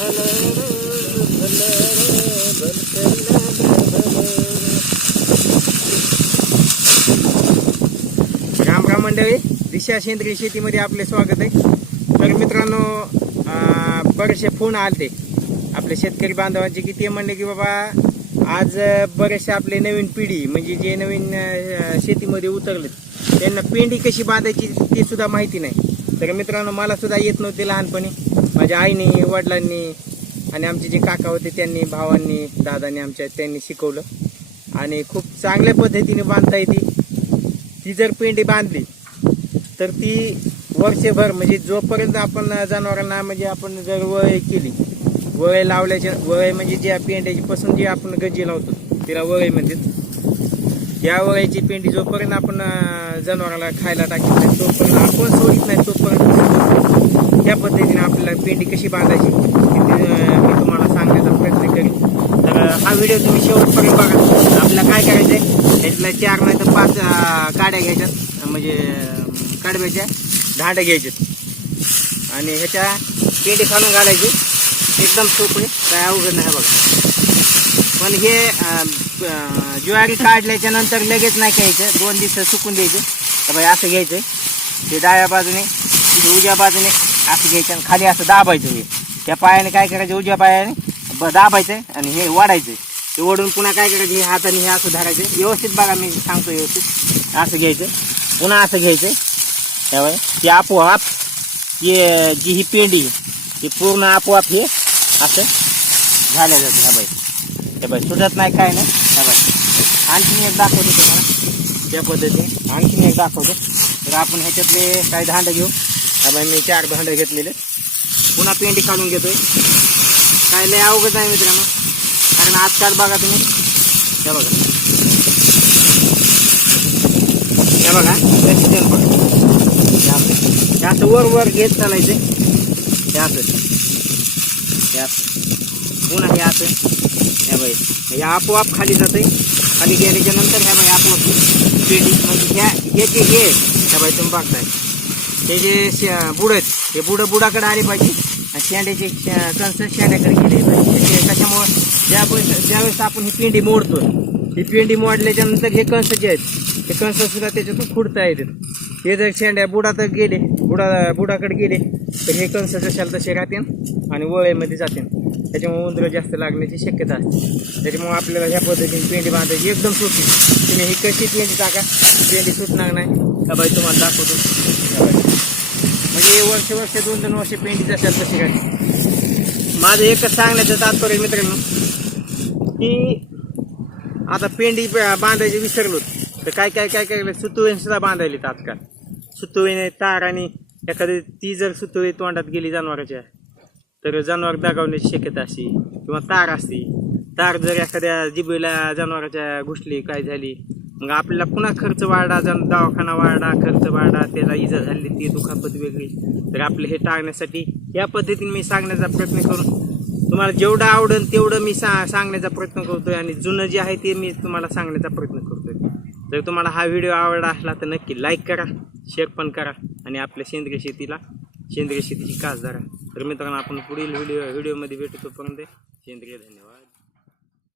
राम राम मंडळी दिशा सेंद्रिय शेतीमध्ये आपले स्वागत आहे. तर मित्रांनो बरेचसे फोन आलते. आपले शेतकरी बांधवांचे की ते म्हणले की बाबा आज बरेचसे आपले नवीन पिढी म्हणजे जे नवीन शेतीमध्ये उतरले त्यांना पेंडी कशी बांधायची ते सुद्धा माहिती नाही. तर मित्रांनो मला सुद्धा येत नव्हते लहानपणी. माझ्या आईने वडिलांनी आणि आमचे जे काका होते त्यांनी भावांनी दादांनी आमच्या त्यांनी शिकवलं. आणि खूप चांगल्या पद्धतीने बांधता येते. ती जर पेंडी बांधली तर ती वर्षभर म्हणजे जोपर्यंत आपण जनावरांना म्हणजे आपण जर वय केली वय लावल्याच्या वय म्हणजे ज्या पेंड्याची पासून जी आपण गंजी लावतो तिला वय म्हणतात. या वयाची पेंडी जोपर्यंत आपण जनावरांना जनावराला खायला टाकली नाही तोपर्यंत आपण सोडित नाही तोपर्यंत त्या पद्धतीने आपल्याला पेंडी कशी बांधायची मी तुम्हाला सांगण्याचा प्रयत्न करेन. तर हा व्हिडिओ तुम्ही शेवटपर्यंत बघा. आपल्याला काय करायचं आहे त्यातल्या चार नाही तर पाच काड्या घ्यायच्यात म्हणजे अं, झाडं घ्यायच्यात आणि ह्याच्या पेंडी खालून घालायची. एकदम सोपे काय अवघड नाही बघा. पण हे ज्वारी काढल्याच्या नंतर लगेच नाही घ्यायचं दोन दिवस सुकून द्यायचं. तर बाई असं घ्यायचं हे डाव्या बाजूने उजव्या बाजूने असं घ्यायचं आणि खाली असं दाबायचं हे. त्या पायाने काय करायचं? उजव्या पायाने ब- दाबायचं आणि हे वाढायचं ते ओढून पुन्हा काय करायचं? हे हाताने हे असं धरायचं व्यवस्थित बघा मी सांगतो व्यवस्थित. असं घ्यायचं. पुन्हा असं घ्यायचं त्यावेळी ते आपोआप हे जी ही पेंडी ती पूर्ण आपोआप हे असं झाल्या जाते ह्या बाई. त्या बाई सुटत नाही काय नाही. ह्या बाई. आणखीन एक दाखवतो तुम्हाला. त्या पद्धतीने आणखीन एक दाखवतो. तर आपण ह्याच्यातले काही धांड घेऊ. बाई मी चार भांडं घेतलेले पुन्हा पेंडी काढून घेतोय. काय लय कारण आजकाल बघा तुम्ही. हे बघा. वर वर घेत बाई खाली जाते खाली गेल्याच्या नंतर ह्या बाई ही पेंडी म्हणजे ह्या हे. जे हे तुम्ही हे जे बुड आहेत हे बुडं बुडाकडे आले पाहिजे. आणि शेंड्याचे कणस शेंड्याकडे गेले पाहिजे. त्याच्यामुळं ज्या ज्यावेळेस आपण ही पेंडी मोडतो ही पेंडी मोडल्याच्या नंतर हे कणस जे आहेत ते कणस सुद्धा त्याच्यातून खुडता येतात. हे जर शेंड्या बुडात गेले बुडा बुडाकडे गेले तर हे कणस जशाला तसे राहतील आणि वळेमध्ये जातील. त्याच्यामुळे उंदरं जास्त लागण्याची शक्यता असते. त्याच्यामुळे आपल्याला ह्या पद्धतीने पेंडी बांधायची एकदम सोपी. तुम्ही ही कशी पेंडी टाका? पेंडी सुटणार नाही. का बाई तुम्हाला दाखवतो. म्हणजे वर्ष वर्ष दोन दोन वर्ष पेंडी असेल तशी काय. माझं एकच सांगण्याचं तात्पर्य मित्रांनो की आता पेंडी बांधायचे बांधायची विसरलो तर काय काय काय काय सुतुळीने सुद्धा बांधायली आजकाल. सुतुवेने तार आणि एखादी ती जर सुतुवे तोंडात गेली जनावराच्या तर जनावर दगावण्याची शक्यता असते किंवा तार असते. तार जर एखाद्या जिबेला जनावराच्या घुसली काय झाली मग आपल्याला पुन्हा खर्च वाढा जण दवाखाना वाढा खर्च वाढा त्याला इजा झाली ती दुखापत वेगळी. तर आपलं हे टाळण्यासाठी या पद्धतीने मी सांगण्याचा प्रयत्न करून तुम्हाला जेवढं आवडेल तेवढं मी सा सांगण्याचा प्रयत्न करतोय आणि जुनं जे आहे ते मी तुम्हाला सांगण्याचा प्रयत्न करतोय. जर तुम्हाला हा व्हिडिओ आवडला असला तर नक्की लाईक करा शेअर पण करा आणि आपल्या सेंद्रिय शेतीला सेंद्रिय शेतीची कास धरा. तर मित्रांनो आपण पुढील व्हिडिओ व्हिडिओमध्ये भेटू तोपर्यंत सेंद्रिय धन्यवाद.